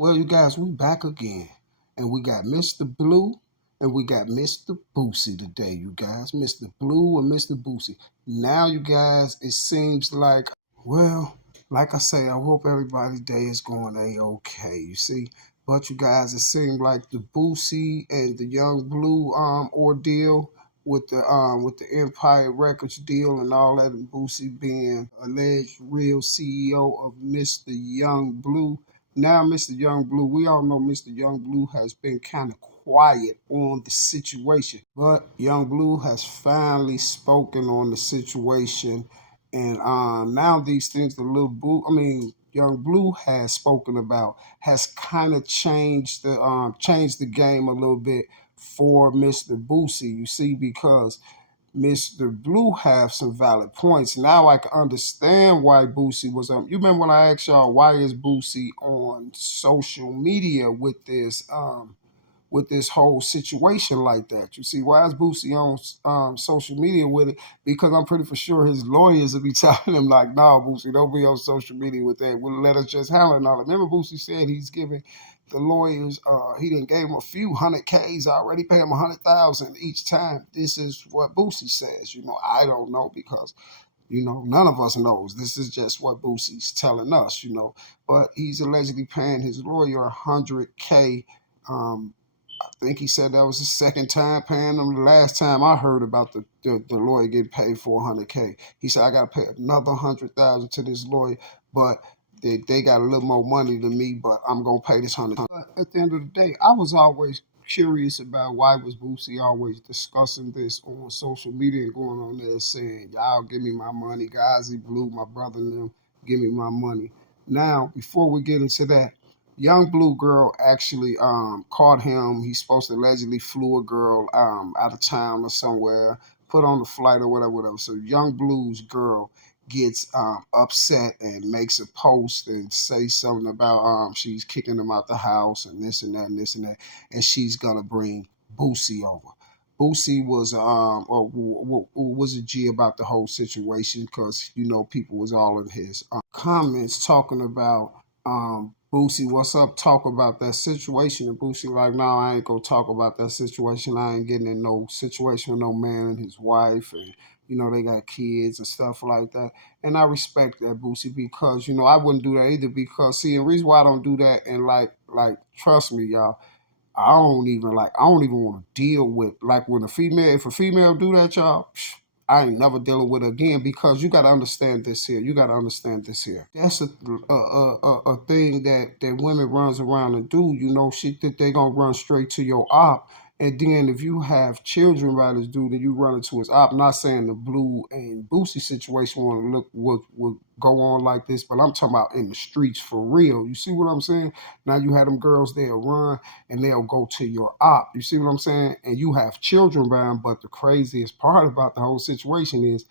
Well, you guys, we back again. And we got Mr. Blue and we got Mr. Boosie today, you guys. Mr. Blue and Mr. Boosie. Now, you guys, it seems like, well, like I say, I hope everybody's day is going A-okay, you see. But you guys, it seemed like the Boosie and the Young Blue ordeal with the Empire Records deal and all that, and Boosie being alleged real CEO of Mr. Young Blue. Now, Mr. Young Blue, we all know Mr. Young Blue has been kind of quiet on the situation, but Young Blue has finally spoken on the situation, and now these things, Young Blue has spoken about, has kind of changed the game a little bit for Mr. Boosie. You see, because Mr. Blue have some valid points. Now I can understand why Boosie was on. You remember when I asked y'all why is Boosie on social media with this whole situation like that? You see, why is Boosie on social media with it? Because I'm pretty for sure his lawyers will be telling him like, "Nah, Boosie, don't be on social media with that. We'll let us just handle it." All. Remember, Boosie said he's giving the lawyers, he didn't gave him a few hundred Ks already, pay him 100,000 each time. This is what Boosie says. I don't know because none of us knows. This is just what Boosie's telling us. But he's allegedly paying his lawyer 100K. I think he said that was the second time paying him. The last time I heard about the lawyer getting paid for 100K, he said I got to pay another 100,000 to this lawyer, but they got a little more money than me, but I'm gonna pay this 100. But at the end of the day, I was always curious about why was Boosie always discussing this on social media and going on there saying, "Y'all give me my money, guys. He Blue, my brother, and them, give me my money." Now, before we get into that, young blue girl actually caught him. He's supposed to allegedly flew a girl out of town or somewhere, put on the flight or whatever, whatever. So young blue's girl gets upset and makes a post and say something about she's kicking him out the house and this and that and this and that, and she's gonna bring Boosie over. Boosie was a G about the whole situation because people was all in his comments talking about Boosie, what's up? Talk about that situation. And Boosie, like, no, I ain't gonna talk about that situation. I ain't getting in no situation with no man and his wife, and they got kids and stuff like that. And I respect that, Boosie, because I wouldn't do that either. Because see, the reason why I don't do that, and trust me, y'all, I don't even want to deal with like when if a female do that, y'all. I ain't never dealing with it again because you got to understand this here. You got to understand this here. That's a thing that women runs around and do. She think they gonna run straight to your op, and then if you have children by this dude and you run into his op. Not saying the Blue and Boosie situation want to look would go on like this, but I'm talking about in the streets for real. You see what I'm saying? Now you have them girls they'll run and they'll go to your op. You see what I'm saying? And you have children by them. But the craziest part about the whole situation is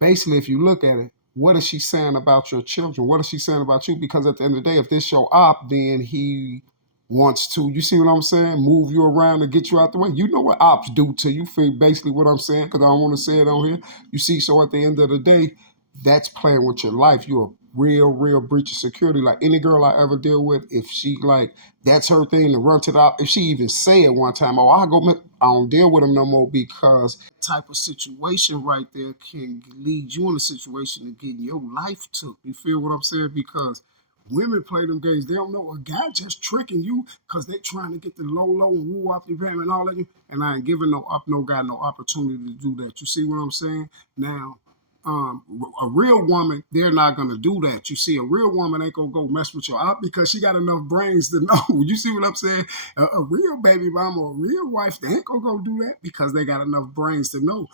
basically, if you look at it, what is she saying about your children? What is she saying about you? Because at the end of the day, if this your op, then he wants to, you see what I'm saying, move you around and get you out the way. You know what ops do to you, feel basically what I'm saying, because I don't want to say it on here. You see, so at the end of the day, that's playing with your life. You're a real breach of security. Like any girl I ever deal with, if she like that's her thing to run to the op, if she even say it one time, oh I don't deal with them no more because type of situation right there can lead you in a situation of getting your life took. You feel what I'm saying? Because women play them games. They don't know a guy just tricking you because they trying to get the low and woo off your payment and all that. And I ain't giving no guy no opportunity to do that. You see what I'm saying? Now, a real woman, they're not gonna do that. You see, a real woman ain't gonna go mess with your op because she got enough brains to know. You see what I'm saying? A real baby mama, a real wife, they ain't gonna go do that because they got enough brains to know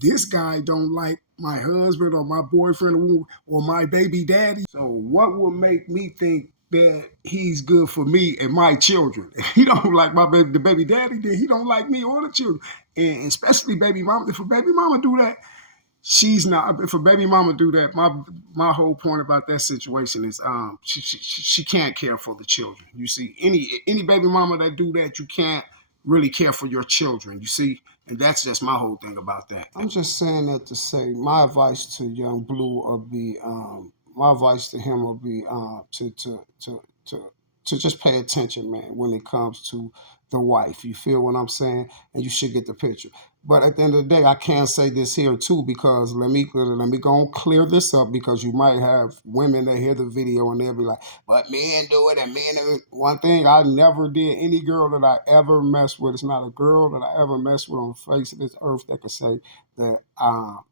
this guy don't like my husband or my boyfriend or my baby daddy. So what would make me think that he's good for me and my children? If he don't like the baby daddy, then he don't like me or the children. And especially baby mama. If a baby mama do that, she's not. If a baby mama do that, my whole point about that situation is she can't care for the children. You see, any baby mama that do that, you can't really care for your children. You see, and that's just my whole thing about that. I'm just saying that to say my advice to young Blue will be my advice to him will be to to just pay attention, man, when it comes to the wife. You feel what I'm saying? And you should get the picture. But at the end of the day, I can say this here too, because let me go and clear this up, because you might have women that hear the video and they'll be like, "But men do it, and men." One thing I never did. Any girl that I ever messed with, it's not a girl that I ever messed with on the face of this earth that could say that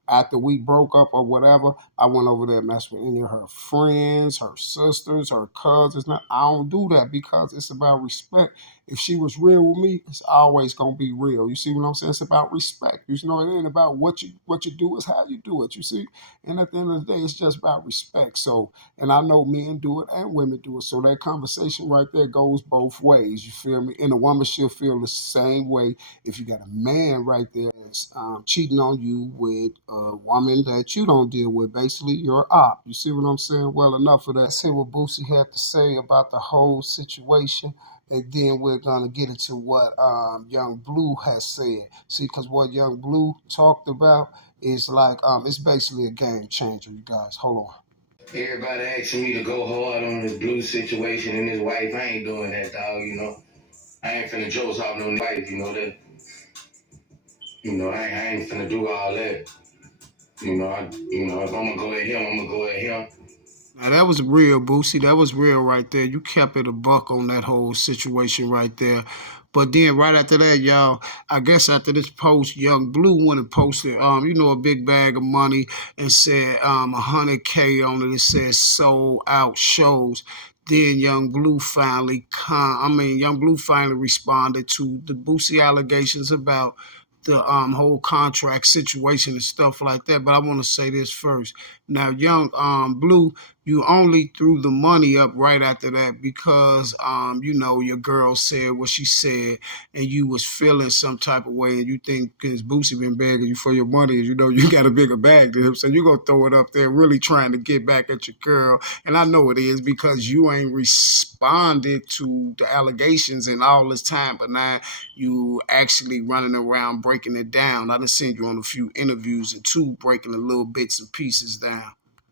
after we broke up or whatever, I went over there and messed with any of her friends, her sisters, her cousins. Now, I don't do that because it's about respect. If she was real with me, it's always gonna be real. You see what I'm saying? It's about respect. You know, it ain't about what you do, it's how you do it. You see? And at the end of the day, it's just about respect. So, and I know men do it and women do it. So that conversation right there goes both ways. You feel me? And a woman should feel the same way if you got a man right there that's cheating on you with a woman that you don't deal with. Basically, you're op. You see what I'm saying? Well, enough of that. Let's hear what Boosie had to say about the whole situation, and then we're gonna get into what Young Blue has said. See, because what Young Blue talked about is like it's basically a game changer. You guys, hold on. Everybody asking me to go hard on this Blue situation and his wife. I ain't doing that, dog. I ain't finna joke off no wife. That. I ain't finna do all that. If I'm gonna go at him, I'm gonna go at him. Now that was real, Boosie. That was real right there. You kept it a buck on that whole situation right there. But then right after that, y'all, I guess after this post, Young Blue went and posted, a big bag of money and said 100K on it. It says sold out shows. Then Young Blue finally responded to the Boosie allegations about the whole contract situation and stuff like that. But I want to say this first. Now, Young Blue, you only threw the money up right after that because your girl said what she said, and you was feeling some type of way, and you think because Boosie been begging you for your money, and you got a bigger bag than him, so you gonna throw it up there really trying to get back at your girl. And I know it is because you ain't responded to the allegations in all this time, but now you actually running around breaking it down. I done seen you on a few interviews and two breaking the little bits and pieces down.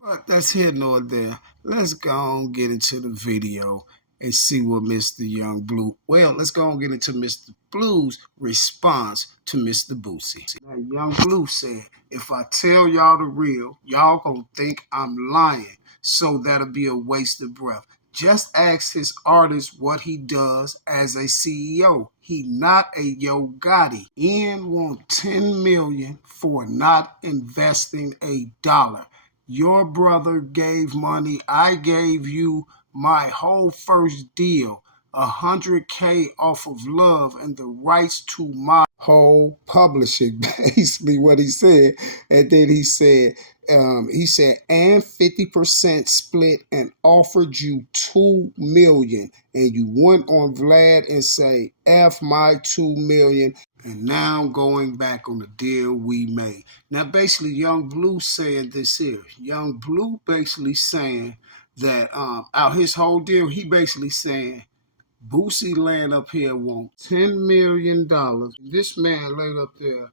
But that's here nor there. Let's go and get into the video and see what Mr. Young Blue. Well, let's go and get into Mr. Blue's response to Mr. Boosie. Now, Young Blue said, "If I tell y'all the real, y'all gonna think I'm lying. So that'll be a waste of breath. Just ask his artist what he does as a CEO. He not a Yo Gotti. Ian want 10 million for not investing a dollar. Your brother gave money. I gave you my whole first deal, 100K off of love and the rights to my whole publishing." Basically, what he said, and then he said, and 50% split and offered you 2 million, and you went on Vlad and say, "F my 2 million." And now going back on the deal we made. Now, basically, Young Blue saying this here. Young Blue basically saying that out his whole deal, he basically saying Boosie laying up here want $10 million. This man laid up there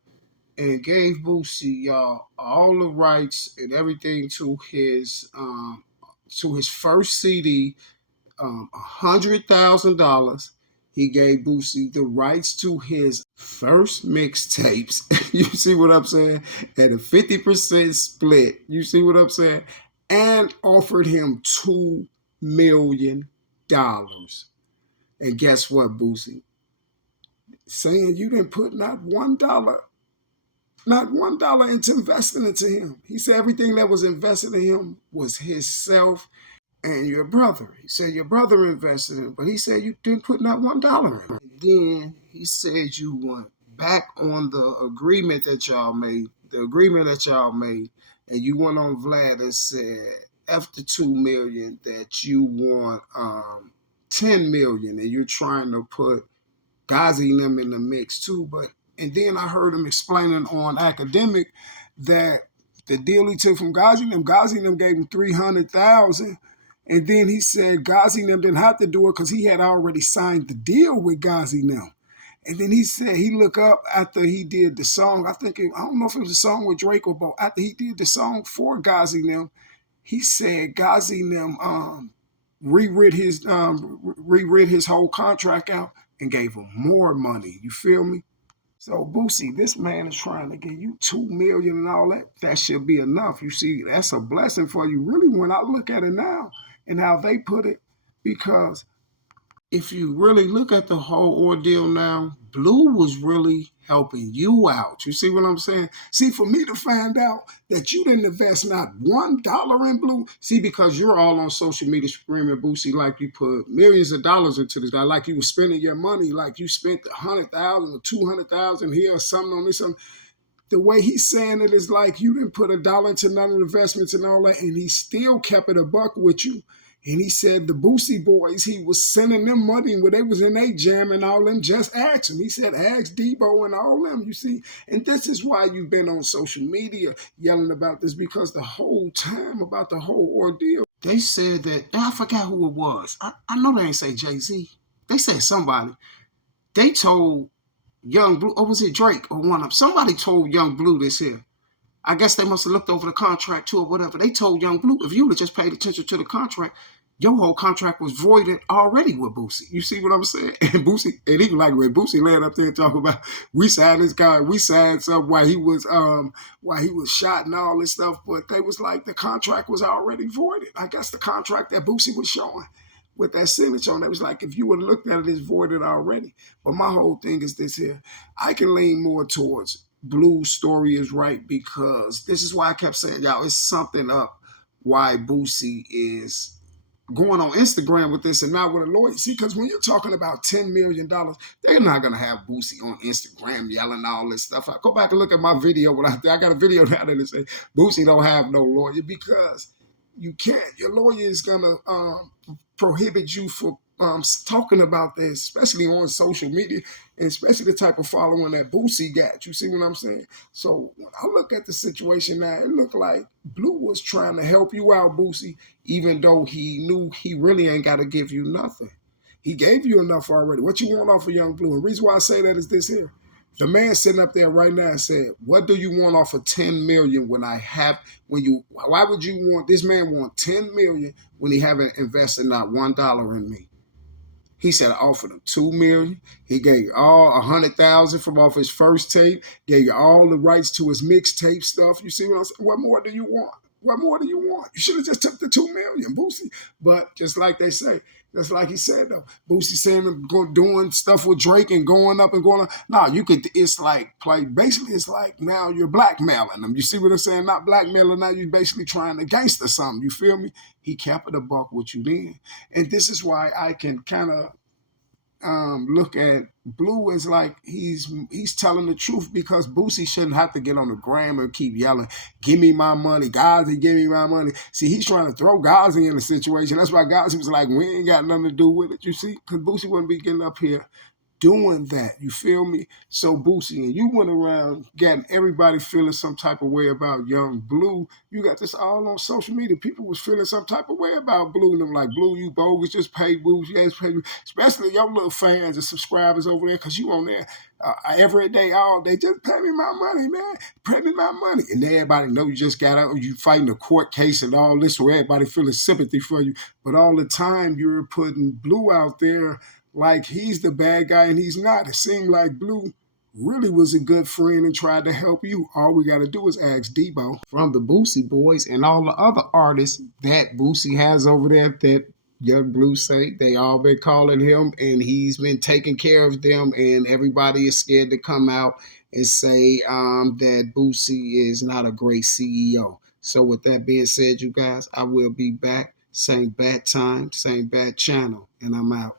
and gave Boosie, y'all, all the rights and everything to his first CD, $100,000. He gave Boosie the rights to his first mixtapes. You see what I'm saying? And a 50% split. You see what I'm saying? And offered him $2 million. And guess what, Boosie? Saying you didn't put not $1 into investing into him. He said everything that was invested in him was his self and your brother. He said your brother invested in him, but he said you didn't put not $1 in. And then he said you went back on the agreement that y'all made, and you went on Vlad and said after 2 million that you want 10 million, and you're trying to put Ghazi and them in the mix too. And then I heard him explaining on Academic that the deal he took from Ghazi and them gave him 300,000. And then he said Ghazi and them didn't have to do it because he had already signed the deal with Ghazi and them. And then he said he looked up after he did the song. I don't know if it was a song with Drake or both. After he did the song for Ghazi and them, he said Ghazi and them rewrit his whole contract out and gave him more money. You feel me? So Boosie, this man is trying to give you 2 million and all that. That should be enough. You see, that's a blessing for you, really, when I look at it now and how they put it, because if you really look at the whole ordeal now, Blue was really helping you out. You see what I'm saying? See, for me to find out that you didn't invest not $1 in Blue, see, because you're all on social media screaming Boosie like you put millions of dollars into this guy, like you were spending your money, like you spent 100,000 or 200,000 here or something on this. Something. The way he's saying it is like you didn't put $1 into none of the investments and all that, and he still kept it a buck with you. And he said the Boosie boys, he was sending them money when they was in a jam and all them, just ask him. He said, ask Debo and all them, you see. And this is why you've been on social media yelling about this, because the whole time about the whole ordeal, they said that, and I forgot who it was. I know they ain't say Jay-Z. They said somebody. They told Young Blue, or was it Drake or one of them? Somebody told Young Blue this here. I guess they must have looked over the contract too or whatever. They told Young Blue, if you would have just paid attention to the contract, your whole contract was voided already with Boosie. You see what I'm saying? And Boosie, and even like when Boosie laying up there and talking about, we signed this guy, we signed something while he was shot and all this stuff, but they was like the contract was already voided. I guess the contract that Boosie was showing with that signature on it was like, if you would have looked at it, it's voided already. But my whole thing is this here. I can lean more towards Blue's story is right, because this is why I kept saying, y'all, it's something up why Boosie is going on Instagram with this and not with a lawyer. See, because when you're talking about $10 million, they're not going to have Boosie on Instagram yelling all this stuff. I go back and look at my video. I got a video now that says Boosie don't have no lawyer, because you can't. Your lawyer is going to prohibit you for talking about this, especially on social media, and especially the type of following that Boosie got. You see what I'm saying? So when I look at the situation now, it looked like Blue was trying to help you out, Boosie, even though he knew he really ain't got to give you nothing. He gave you enough already. What you want off of Young Blue? And the reason why I say that is this here. The man sitting up there right now said, what do you want off of 10 million why would you want, this man want 10 million when he haven't invested not $1 in me? He said I offered him 2 million. He gave you all 100,000 from off his first tape. Gave you all the rights to his mixtape stuff. You see what I'm saying? What more do you want? What more do you want? You should have just took the 2 million, Boosie. But just like they say, just like he said though, Boosie saying doing stuff with Drake and going up and going on. No, you could. It's like basically, it's like now you're blackmailing them. You see what I'm saying? Not blackmailing. Now you're basically trying to gangster something. You feel me? He kept it a buck with you then, and this is why I can kind of look at Blue as like he's telling the truth, because Boosie shouldn't have to get on the gram and keep yelling, give me my money, Gazi, give me my money. See, he's trying to throw Gazi in the situation. That's why Gazi was like, we ain't got nothing to do with it, you see, because Boosie wouldn't be getting up here doing that. You feel me? So Boosie, and you went around getting everybody feeling some type of way about Young Blue. You got this all on social media. People was feeling some type of way about Blue, and them like, Blue, you bogus, just pay Boosie, yes, pay me. Especially your little fans and subscribers over there, because you on there every day, all day, just pay me my money, man. Pay me my money. And everybody know you just got out, you fighting a court case and all this, where everybody feeling sympathy for you. But all the time you're putting Blue out there like he's the bad guy, and he's not. It seemed like Blue really was a good friend and tried to help you. All we got to do is ask Debo from the Boosie Boys and all the other artists that Boosie has over there that Young Blue say they all been calling him, and he's been taking care of them, and everybody is scared to come out and say that Boosie is not a great CEO. So with that being said, you guys, I will be back. Same bad time, same bad channel, and I'm out.